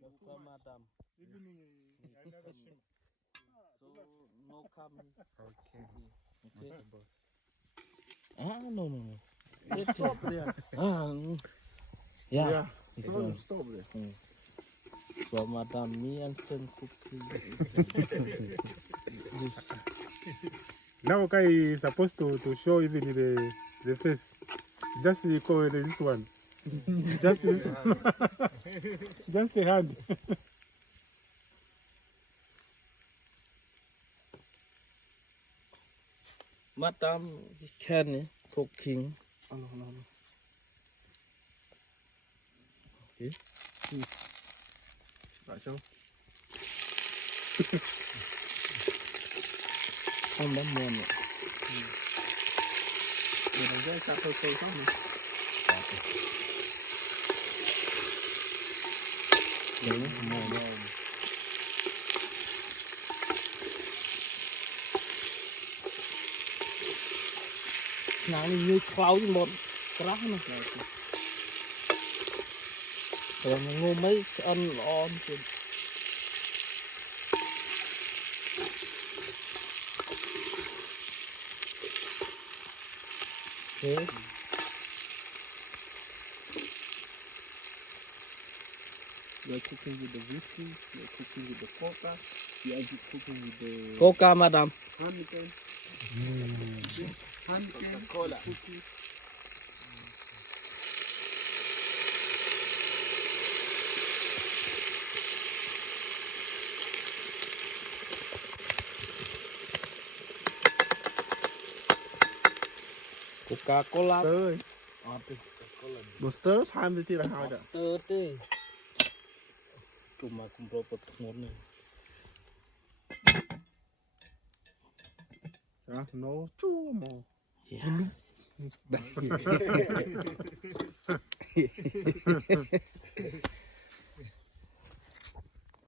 chauffeur madam. So no come. Okay. Okay. Boss. No. Stop there. Yeah. So stop there. So madam, me and some cookie. Now Kai is supposed to show even the face. Just call this one. Just this just a hand. Madam, can cooking. Okay. Right, so. On the morning. Mình đang ghé xa thôi không nè. Đúng rồi. Nắng như cloud một crack này. Rồi ngô mấy ăn on trên. Okay. You're cooking with the whiskey, you're cooking with the coca, you're actually cooking with the Coca, madam. honeycomb. Honeycomb, Cola. cookie. Coca-Cola. Tơi. Booster time thì là hai đó. Tơ tê. Cuma kumpul pot ngôn này. No chua mò. Yeah.